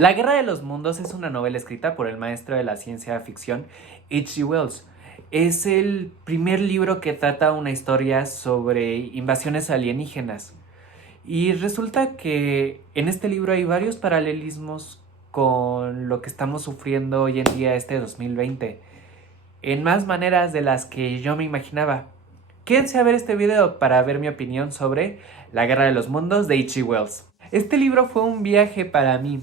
La Guerra de los Mundos es una novela escrita por el maestro de la ciencia ficción H. G. Wells. Es el primer libro que trata una historia sobre invasiones alienígenas. Y resulta que en este libro hay varios paralelismos con lo que estamos sufriendo hoy en día este 2020, en más maneras de las que yo me imaginaba. Quédense a ver este video para ver mi opinión sobre La Guerra de los Mundos de H. G. Wells. Este libro fue un viaje para mí.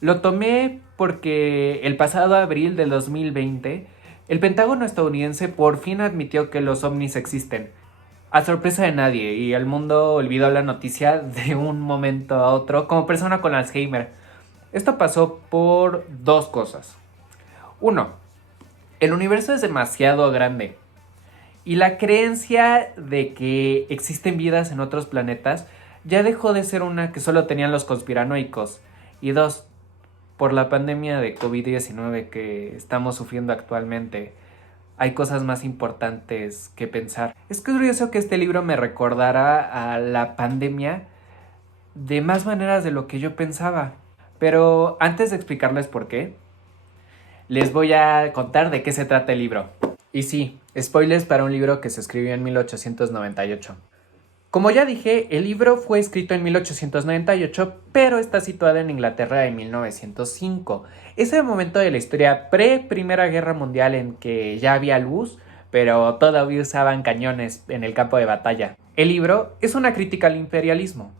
Lo tomé porque el pasado abril del 2020, el Pentágono estadounidense por fin admitió que los ovnis existen, a sorpresa de nadie, y el mundo olvidó la noticia de un momento a otro como persona con Alzheimer. Esto pasó por dos cosas. Uno, el universo es demasiado grande y la creencia de que existen vidas en otros planetas ya dejó de ser una que solo tenían los conspiranoicos. Y dos, por la pandemia de COVID-19 que estamos sufriendo actualmente, hay cosas más importantes que pensar. Es curioso que este libro me recordara a la pandemia de más maneras de lo que yo pensaba. Pero antes de explicarles por qué, les voy a contar de qué se trata el libro. Y sí, spoilers para un libro que se escribió en 1898. Como ya dije, el libro fue escrito en 1898, pero está situado en Inglaterra de 1905. Es el momento de la historia pre-Primera Guerra Mundial en que ya había luz, pero todavía usaban cañones en el campo de batalla. El libro es una crítica al imperialismo.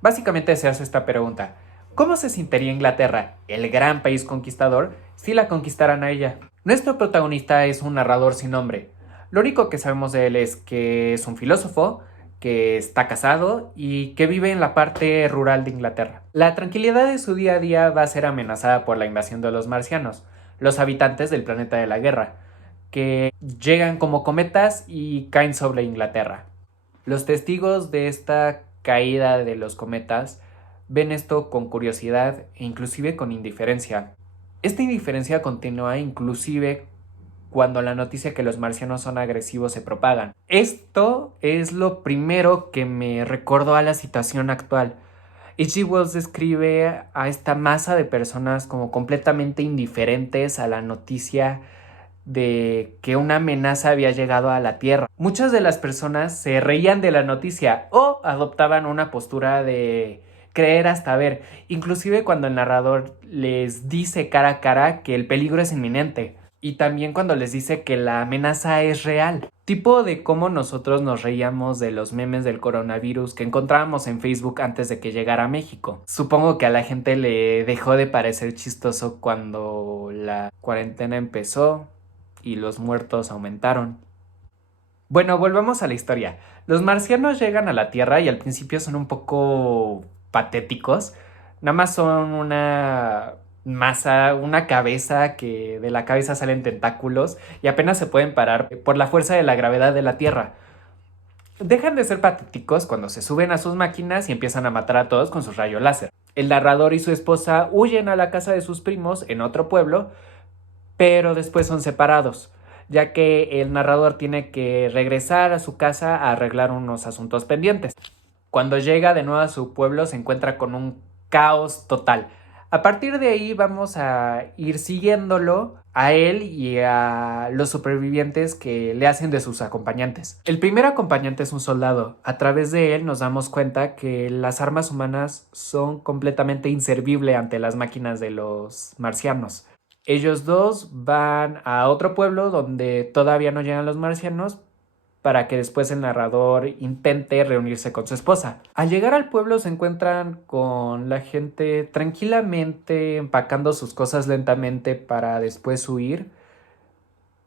Básicamente se hace esta pregunta: ¿cómo se sentiría Inglaterra, el gran país conquistador, si la conquistaran a ella? Nuestro protagonista es un narrador sin nombre. Lo único que sabemos de él es que es un filósofo, que está casado y que vive en la parte rural de Inglaterra. La tranquilidad de su día a día va a ser amenazada por la invasión de los marcianos, los habitantes del planeta de la guerra, que llegan como cometas y caen sobre Inglaterra. Los testigos de esta caída de los cometas ven esto con curiosidad e inclusive con indiferencia. Esta indiferencia continúa inclusive cuando la noticia que los marcianos son agresivos se propagan. Esto es lo primero que me recordó a la situación actual. H. G. Wells describe a esta masa de personas como completamente indiferentes a la noticia de que una amenaza había llegado a la Tierra. Muchas de las personas se reían de la noticia o adoptaban una postura de creer hasta ver, inclusive cuando el narrador les dice cara a cara que el peligro es inminente. Y también cuando les dice que la amenaza es real. Tipo de cómo nosotros nos reíamos de los memes del coronavirus que encontrábamos en Facebook antes de que llegara a México. Supongo que a la gente le dejó de parecer chistoso cuando la cuarentena empezó y los muertos aumentaron. Bueno, volvamos a la historia. Los marcianos llegan a la Tierra y al principio son un poco patéticos. Nada más son una masa, una cabeza que de la cabeza salen tentáculos y apenas se pueden parar por la fuerza de la gravedad de la Tierra. Dejan de ser patéticos cuando se suben a sus máquinas y empiezan a matar a todos con sus rayos láser. El narrador y su esposa huyen a la casa de sus primos en otro pueblo, pero después son separados, ya que el narrador tiene que regresar a su casa a arreglar unos asuntos pendientes. Cuando llega de nuevo a su pueblo se encuentra con un caos total. A partir de ahí vamos a ir siguiéndolo a él y a los supervivientes que le hacen de sus acompañantes. El primer acompañante es un soldado. A través de él nos damos cuenta que las armas humanas son completamente inservibles ante las máquinas de los marcianos. Ellos dos van a otro pueblo donde todavía no llegan los marcianos para que después el narrador intente reunirse con su esposa. Al llegar al pueblo se encuentran con la gente tranquilamente empacando sus cosas lentamente para después huir,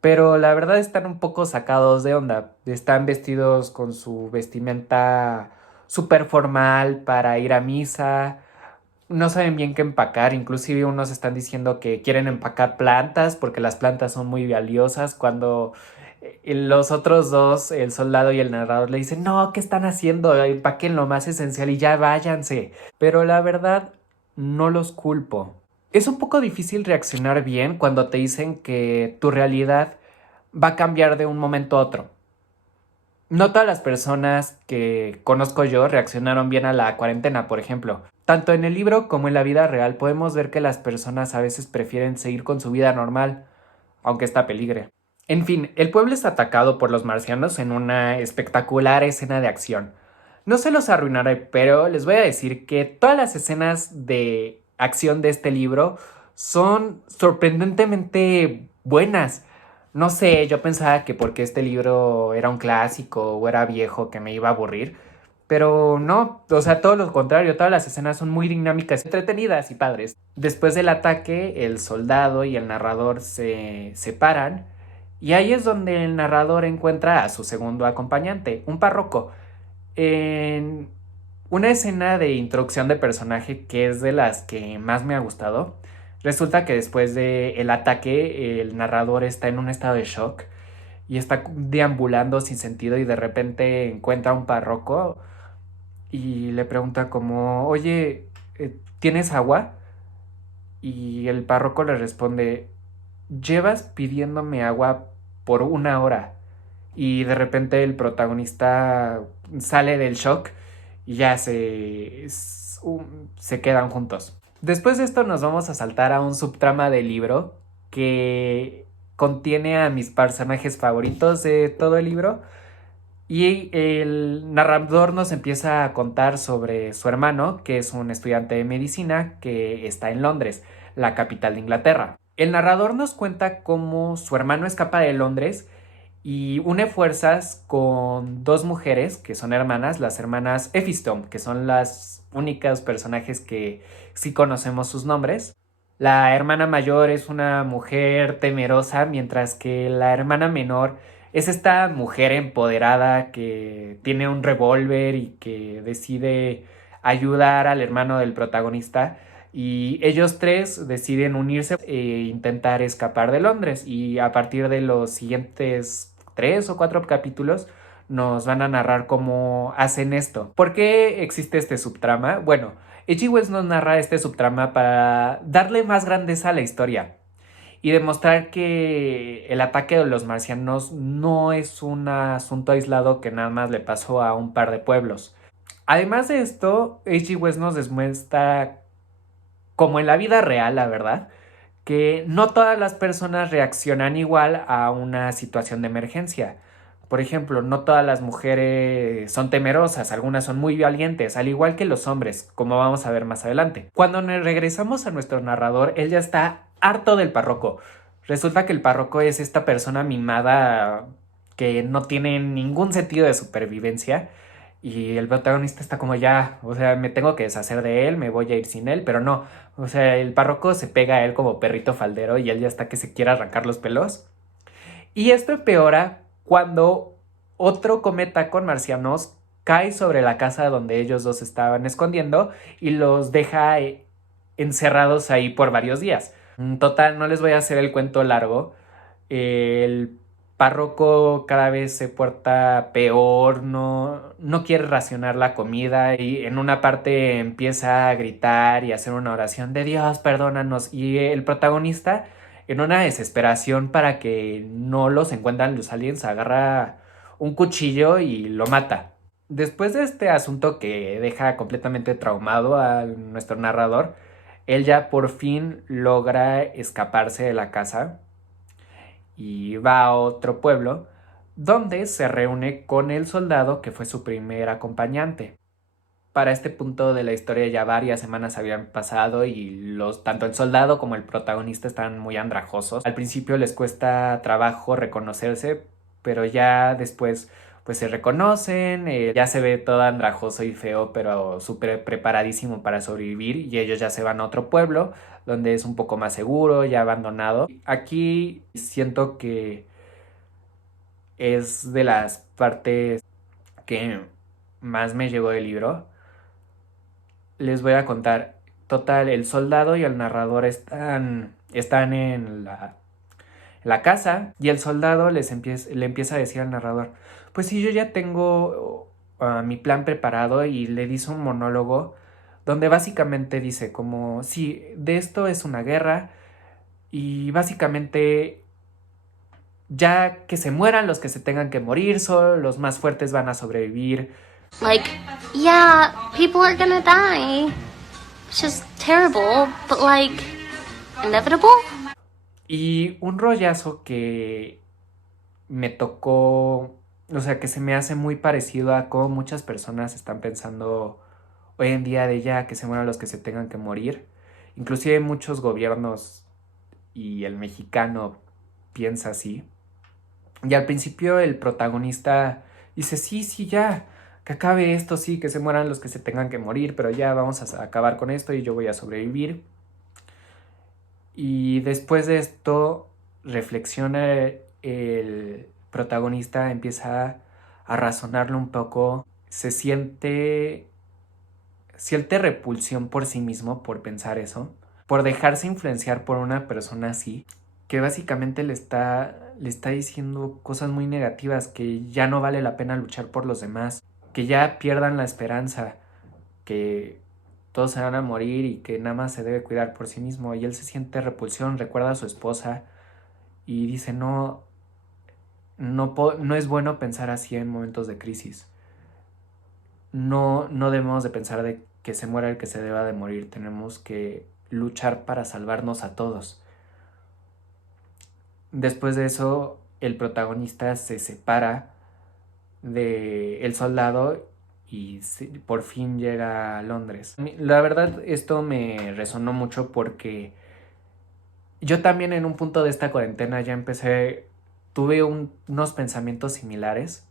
pero la verdad están un poco sacados de onda. Están vestidos con su vestimenta súper formal para ir a misa. No saben bien qué empacar, inclusive unos están diciendo que quieren empacar plantas porque las plantas son muy valiosas, cuando los otros dos, el soldado y el narrador, le dicen: no, ¿qué están haciendo? Empaquen lo más esencial y ya váyanse. Pero la verdad, no los culpo. Es un poco difícil reaccionar bien cuando te dicen que tu realidad va a cambiar de un momento a otro. No todas las personas que conozco yo reaccionaron bien a la cuarentena, por ejemplo. Tanto en el libro como en la vida real podemos ver que las personas a veces prefieren seguir con su vida normal, aunque está peligre. En fin, el pueblo es atacado por los marcianos en una espectacular escena de acción. No se los arruinaré, pero les voy a decir que todas las escenas de acción de este libro son sorprendentemente buenas. No sé, yo pensaba que porque este libro era un clásico o era viejo que me iba a aburrir, pero no, o sea, todo lo contrario, todas las escenas son muy dinámicas, entretenidas y padres. Después del ataque, el soldado y el narrador se separan y ahí es donde el narrador encuentra a su segundo acompañante, un párroco. En una escena de introducción de personaje que es de las que más me ha gustado, resulta que después del ataque el narrador está en un estado de shock y está deambulando sin sentido y de repente encuentra a un párroco y le pregunta como, oye, ¿tienes agua? Y el párroco le responde, llevas pidiéndome agua por 1 hora. Y de repente el protagonista sale del shock y ya se quedan juntos. Después de esto nos vamos a saltar a un subtrama del libro que contiene a mis personajes favoritos de todo el libro y el narrador nos empieza a contar sobre su hermano, que es un estudiante de medicina que está en Londres, la capital de Inglaterra. El narrador nos cuenta cómo su hermano escapa de Londres y une fuerzas con dos mujeres que son hermanas, las hermanas Ephistone, que son las únicas personajes que sí conocemos sus nombres. La hermana mayor es una mujer temerosa, mientras que la hermana menor es esta mujer empoderada que tiene un revólver y que decide ayudar al hermano del protagonista. Y ellos tres deciden unirse e intentar escapar de Londres. Y a partir de los siguientes 3 o 4 capítulos nos van a narrar cómo hacen esto. ¿Por qué existe este subtrama? Bueno, H.G. Wells nos narra este subtrama para darle más grandeza a la historia y demostrar que el ataque de los marcianos no es un asunto aislado que nada más le pasó a un par de pueblos. Además de esto, H.G. Wells nos demuestra, como en la vida real, la verdad, que no todas las personas reaccionan igual a una situación de emergencia. Por ejemplo, no todas las mujeres son temerosas, algunas son muy valientes, al igual que los hombres, como vamos a ver más adelante. Cuando regresamos a nuestro narrador, él ya está harto del párroco. Resulta que el párroco es esta persona mimada que no tiene ningún sentido de supervivencia y el protagonista está como ya, o sea, me tengo que deshacer de él, me voy a ir sin él, pero no, o sea, el párroco se pega a él como perrito faldero y él ya está que se quiere arrancar los pelos. Y esto empeora cuando otro cometa con marcianos cae sobre la casa donde ellos dos estaban escondiendo y los deja encerrados ahí por varios días. Total, no les voy a hacer el cuento largo. El párroco cada vez se porta peor, no quiere racionar la comida y en una parte empieza a gritar y hacer una oración de Dios, perdónanos. Y el protagonista, en una desesperación para que no los encuentran los aliens, agarra un cuchillo y lo mata. Después de este asunto que deja completamente traumado a nuestro narrador, él ya por fin logra escaparse de la casa y va a otro pueblo donde se reúne con el soldado que fue su primer acompañante. Para este punto de la historia ya varias semanas habían pasado y tanto el soldado como el protagonista están muy andrajosos. Al principio les cuesta trabajo reconocerse, pero ya después pues se reconocen, ya se ve todo andrajoso y feo, pero súper preparadísimo para sobrevivir y ellos ya se van a otro pueblo donde es un poco más seguro, ya abandonado. Aquí siento que es de las partes que más me llegó del libro. Les voy a contar. Total, el soldado y el narrador están en la casa y el soldado le empieza a decir al narrador, pues sí, yo ya tengo mi plan preparado y le dice un monólogo donde básicamente dice como, sí, de esto es una guerra y básicamente ya que se mueran los que se tengan que morir, solo los más fuertes van a sobrevivir. Like, yeah, people are gonna die. It's just terrible, but like, inevitable? Y un rollazo que me tocó, o sea, que se me hace muy parecido a cómo muchas personas están pensando hoy en día de ya que se mueran los que se tengan que morir. Inclusive muchos gobiernos y el mexicano piensa así. Y al principio el protagonista dice, sí, sí, ya, que acabe esto, sí, que se mueran los que se tengan que morir, pero ya vamos a acabar con esto y yo voy a sobrevivir. Y después de esto reflexiona el protagonista, empieza a razonarlo un poco, siente repulsión por sí mismo por pensar eso, por dejarse influenciar por una persona así, que básicamente le está diciendo cosas muy negativas, que ya no vale la pena luchar por los demás, que ya pierdan la esperanza, que todos se van a morir y que nada más se debe cuidar por sí mismo. Y él se siente repulsión, recuerda a su esposa y dice, no, no es bueno pensar así en momentos de crisis. No debemos de pensar de que se muera el que se deba de morir, tenemos que luchar para salvarnos a todos. Después de eso, el protagonista se separa de el soldado y por fin llega a Londres. La verdad, esto me resonó mucho porque yo también en un punto de esta cuarentena ya tuve unos pensamientos similares,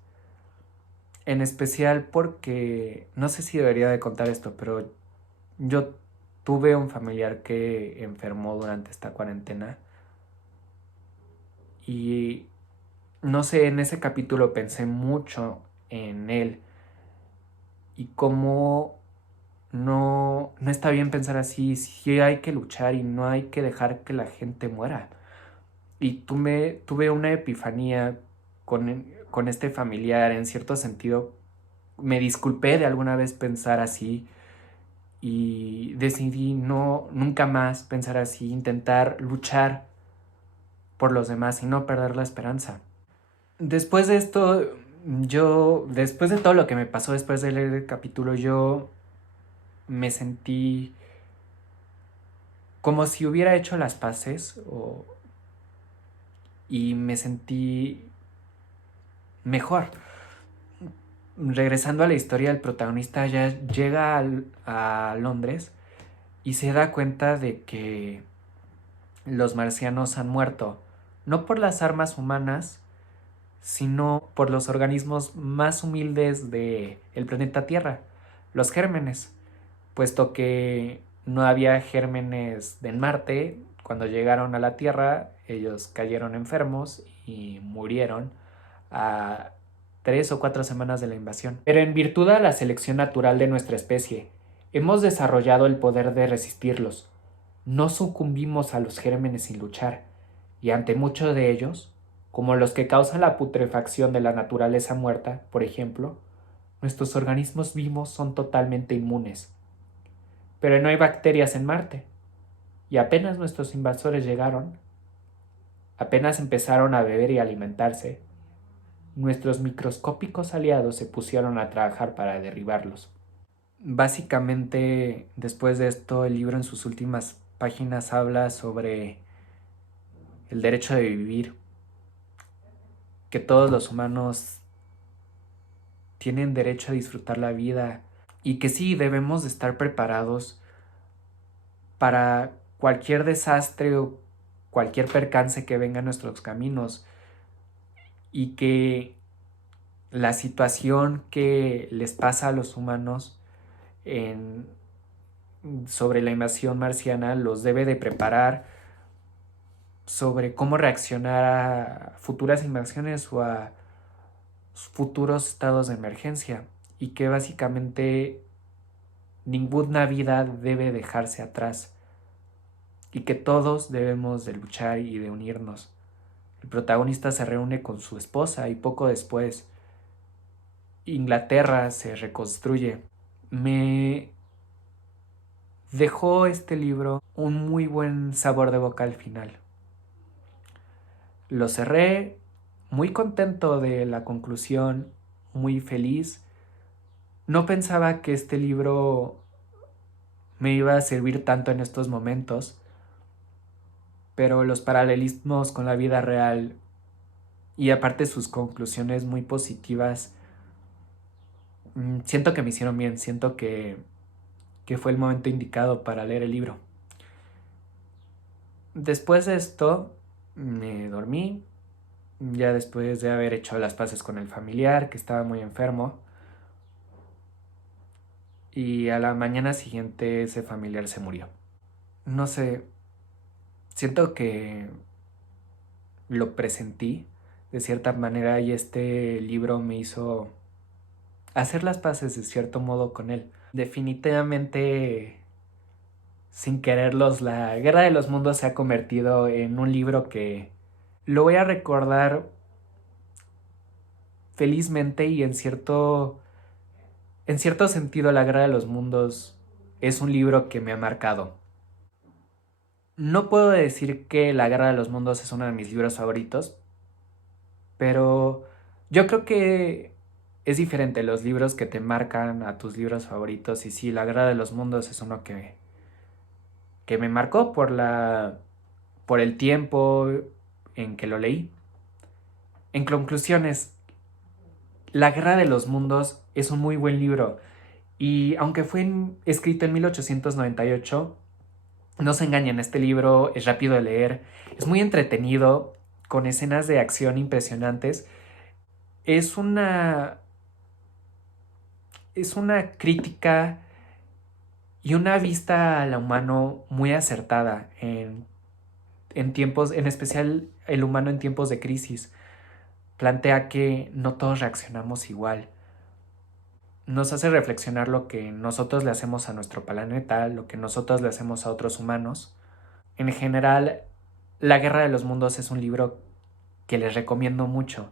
en especial porque, no sé si debería de contar esto, pero yo tuve un familiar que enfermó durante esta cuarentena y no sé, en ese capítulo pensé mucho en él y cómo no está bien pensar así, sí hay que luchar y no hay que dejar que la gente muera. Y tuve una epifanía con este familiar, en cierto sentido, me disculpé de alguna vez pensar así y decidí nunca más pensar así, intentar luchar por los demás y no perder la esperanza. Después de esto, después de todo lo que me pasó después de leer el capítulo, yo me sentí como si hubiera hecho las paces y me sentí mejor. Regresando a la historia, el protagonista ya llega a Londres y se da cuenta de que los marcianos han muerto, no por las armas humanas, sino por los organismos más humildes del planeta Tierra, los gérmenes, puesto que no había gérmenes en Marte. Cuando llegaron a la Tierra, ellos cayeron enfermos y murieron a 3 o 4 semanas de la invasión. Pero en virtud de la selección natural de nuestra especie, hemos desarrollado el poder de resistirlos. No sucumbimos a los gérmenes sin luchar, y ante muchos de ellos, como los que causan la putrefacción de la naturaleza muerta, por ejemplo, nuestros organismos vivos son totalmente inmunes. Pero no hay bacterias en Marte, y apenas nuestros invasores llegaron, apenas empezaron a beber y alimentarse, nuestros microscópicos aliados se pusieron a trabajar para derribarlos. Básicamente, después de esto, el libro en sus últimas páginas habla sobre el derecho de vivir, que todos los humanos tienen derecho a disfrutar la vida y que sí debemos de estar preparados para cualquier desastre o cualquier percance que venga a nuestros caminos, y que la situación que les pasa a los humanos en, sobre la invasión marciana los debe de preparar sobre cómo reaccionar a futuras invasiones o a futuros estados de emergencia, y que básicamente ninguna vida debe dejarse atrás y que todos debemos de luchar y de unirnos. El protagonista se reúne con su esposa y poco después Inglaterra se reconstruye. Me dejó este libro un muy buen sabor de boca al final. Lo cerré muy contento de la conclusión, muy feliz. No pensaba que este libro me iba a servir tanto en estos momentos, pero los paralelismos con la vida real y aparte sus conclusiones muy positivas, siento que me hicieron bien, siento que fue el momento indicado para leer el libro. Después de esto, me dormí, ya después de haber hecho las paces con el familiar, que estaba muy enfermo, y a la mañana siguiente ese familiar se murió. No sé, siento que lo presentí de cierta manera y este libro me hizo hacer las paces de cierto modo con él. Definitivamente, sin quererlos, La Guerra de los Mundos se ha convertido en un libro que lo voy a recordar felizmente y en cierto sentido La Guerra de los Mundos es un libro que me ha marcado. No puedo decir que La Guerra de los Mundos es uno de mis libros favoritos, pero yo creo que es diferente los libros que te marcan a tus libros favoritos. Y sí, La Guerra de los Mundos es uno que me marcó por el tiempo en que lo leí. En conclusiones, La Guerra de los Mundos es un muy buen libro y aunque fue escrito en 1898, no se engañen, este libro es rápido de leer, es muy entretenido, con escenas de acción impresionantes. Es una crítica y una vista al humano muy acertada en tiempos, en especial el humano en tiempos de crisis. Plantea que no todos reaccionamos igual. Nos hace reflexionar lo que nosotros le hacemos a nuestro planeta, lo que nosotros le hacemos a otros humanos. En general, La Guerra de los Mundos es un libro que les recomiendo mucho.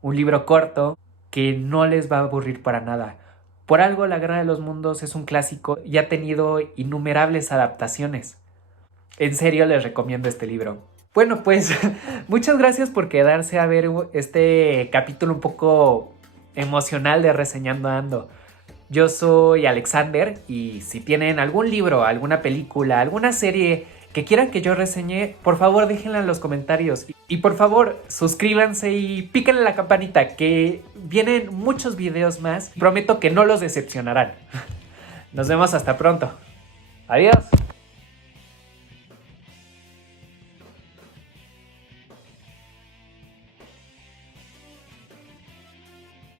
Un libro corto que no les va a aburrir para nada. Por algo, La Guerra de los Mundos es un clásico y ha tenido innumerables adaptaciones. En serio, les recomiendo este libro. Bueno, pues muchas gracias por quedarse a ver este capítulo un poco emocional de Reseñando Ando. Yo soy Alexander y si tienen algún libro, alguna película, alguna serie que quieran que yo reseñe, por favor déjenla en los comentarios. Y por favor suscríbanse y píquenle la campanita que vienen muchos videos más. Prometo que no los decepcionarán. Nos vemos hasta pronto. Adiós.